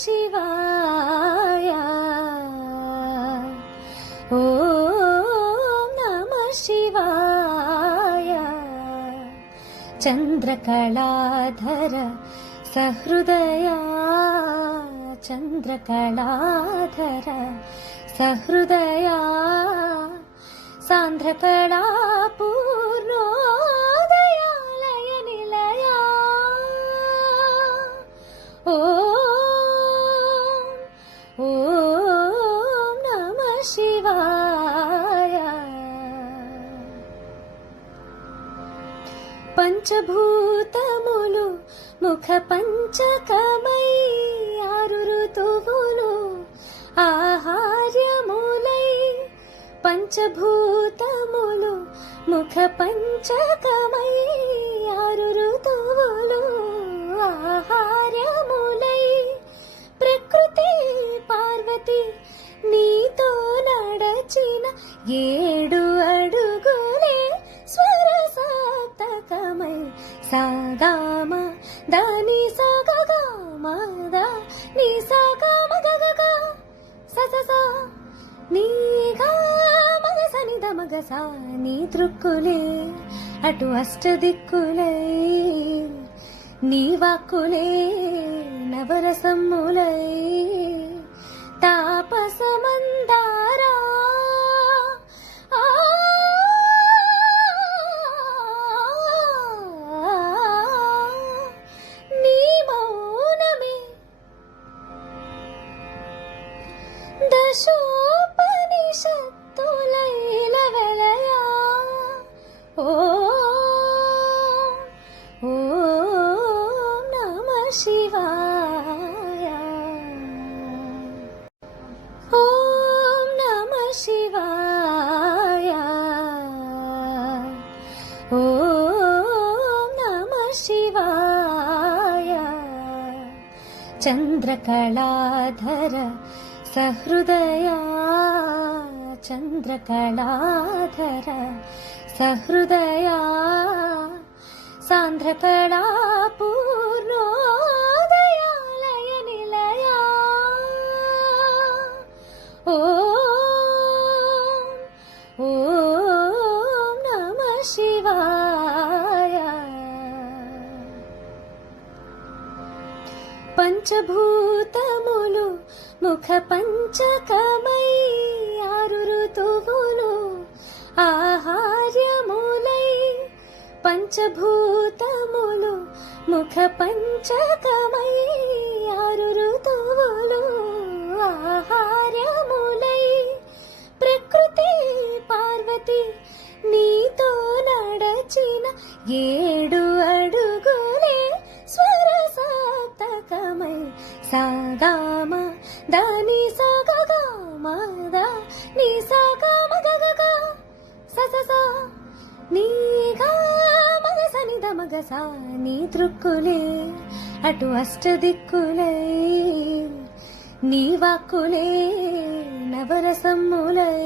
శివాయ ఓం నమః శివాయ చంద్రకళాధర సహృదయా చంద్రకళాధర సహృదయా సాంద్రకళా పూర్ణోదయాలయ నిలయా ఓం నమః శివాయ పంచభూతములు ముఖ పంచకమై ఆరు ఋతువులు ఆహార్యములై పంచభూతములు ముఖ పంచకమై ఆరు ఋతువులు ఆహార్యములై ప్రకృతి పార్వతి నీతో నడచిన 7 అడుగులే స్వర సాప్తకమై సాగామ దాని సాగగామ దా నీ సాగామ గగగ సససా నీ గా మగ సని దమగ సా నీ దృక్కులే అటు అష్టదిక్కులై నీ వాక్కులే నవరసమ్ములై తాపసమందారా నీ మౌనమే దశోపనిషత్తులైల వెలయా ఓం నమః శివాయ ఓం నమః శివాయ ఓం నమః శివాయ చంద్రకళాధర సహృదయా చంద్రకళాధర సహృదయా సాంద్రకళా పూర్ణోదయాలయ నిలయా ఓం నమః శివాయ పంచభూతములు ముఖ పంచకమై ఆరు ఋతువులు ఆహార్యములై పంచభూతములు ముఖ పంచకమై ఆరు ఋతువులు ఆహార్యములై ప్రకృతి పార్వతి నీతో నడచిన 7 అడుగులే స్వర సాప్తకమై సాగామ దాని సాగగామ దా నీ సాగామ గగగ సససా నీ గా మగ సని దమగ సా నీ దృక్కులే అటు అష్టదిక్కులై నీ వాక్కులే నవరసమ్ములై